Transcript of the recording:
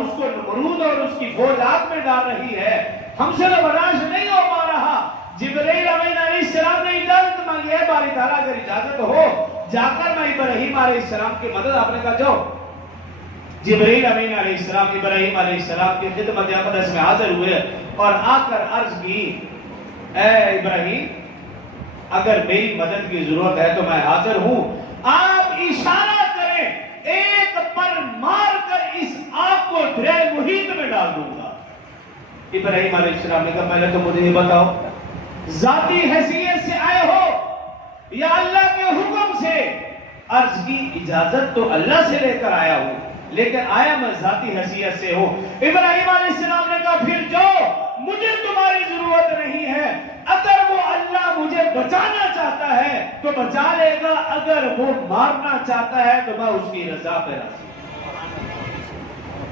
اس کو نمرود اور اس کی فوج آگ میں ڈال رہی ہے، ہم سے تو برداشت نہیں ہو پا رہا۔ جبرائیل امین علیہ السلام نے اجازت مانگی ہے، باری تعالیٰ اگر اجازت ہو جا کر میں ابراہیم علیہ السلام کی مدد، آپ نے کہا جاؤ۔ جبرائیل امین علیہ السلام ابراہیم علیہ السلام کی خدمت اقدس میں حاضر ہوئے اور آ کر عرض کی، اے ابراہیم اگر میری مدد کی ضرورت ہے تو میں حاضر ہوں، آپ اشارہ کریں ایک پر مار کر اس آگ کو دریائے محیط میں ڈال دوں گا۔ ابراہیم علیہ السلام نے کہا پہلے تو مجھے یہ بتاؤ ذاتی حیثیت سے آئے ہو یا اللہ کے حکم سے؟ عرض کی اجازت تو اللہ سے لے کر آیا ہوں لیکن آیا میں ذاتی حیثیت سے ہوں۔ ابراہیم علیہ السلام نے کہا پھر جاؤ، مجھے تمہاری ضرورت نہیں ہے، اگر وہ اللہ مجھے بچانا چاہتا ہے تو بچا لے گا، اگر وہ مارنا چاہتا ہے تو میں اس کی رضا پہ راضی۔